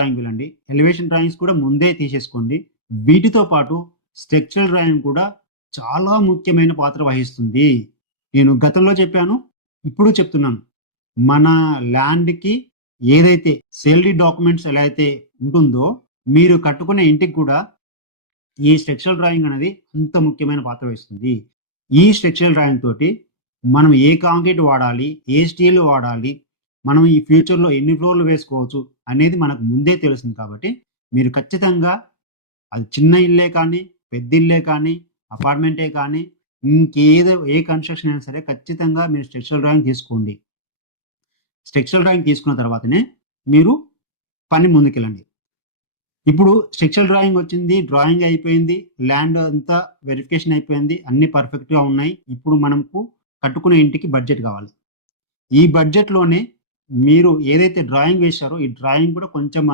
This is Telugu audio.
డ్రాయింగులండి. ఎలివేషన్ డ్రాయింగ్స్ కూడా ముందే తీసేసుకోండి. వీటితో పాటు స్ట్రక్చరల్ డ్రాయింగ్ కూడా చాలా ముఖ్యమైన పాత్ర వహిస్తుంది. నేను గతంలో చెప్పాను, ఇప్పుడు చెప్తున్నాను. మన ల్యాండ్‌కి ఏదైతే సేల్ డీడ్ డాక్యుమెంట్స్ ఎలా అయితే ఉంటుందో, మీరు కట్టుకునే ఇంటికి కూడా ఈ స్ట్రక్చరల్ డ్రాయింగ్ అనేది అంత ముఖ్యమైన పాత్ర వహిస్తుంది. ఈ స్ట్రక్చరల్ డ్రాయింగ్ తోటి మనం ఏ కాంక్రీట్ వాడాలి, ఏ స్టీల్ వాడాలి, మనం ఈ ఫ్యూచర్‌లో ఎన్ని ఫ్లోర్‌లు వేసుకోవచ్చు అనేది మనకు ముందే తెలుస్తుంది కాబట్టి, మీరు ఖచ్చితంగా అది చిన్న ఇల్లే కానీ, పెద్ద ఇల్లే కానీ, అపార్ట్‌మెంటే కానీ, ఏ కన్‌స్ట్రక్షన్ అయినా సరే ఖచ్చితంగా మీరు స్ట్రక్చరల్ డ్రాయింగ్ తీసుకోండి. స్ట్రక్చరల్ డ్రాయింగ్ తీసుకున్న తర్వాతనే మీరు పని ముందుకెళ్ళండి. ఇప్పుడు స్ట్రక్చరల్ డ్రాయింగ్ వచ్చింది. డ్రాయింగ్ అయిపోయింది. ల్యాండ్ అంతా వెరిఫికేషన్ అయిపోయింది. అన్నీ పర్ఫెక్ట్‌గా ఉన్నాయి. ఇప్పుడు మనకు కట్టుకునే ఇంటికి బడ్జెట్ కావాలి. ఈ బడ్జెట్‌లోనే మీరు ఏదైతే డ్రాయింగ్ వేశారో, ఈ డ్రాయింగ్ కూడా కొంచెం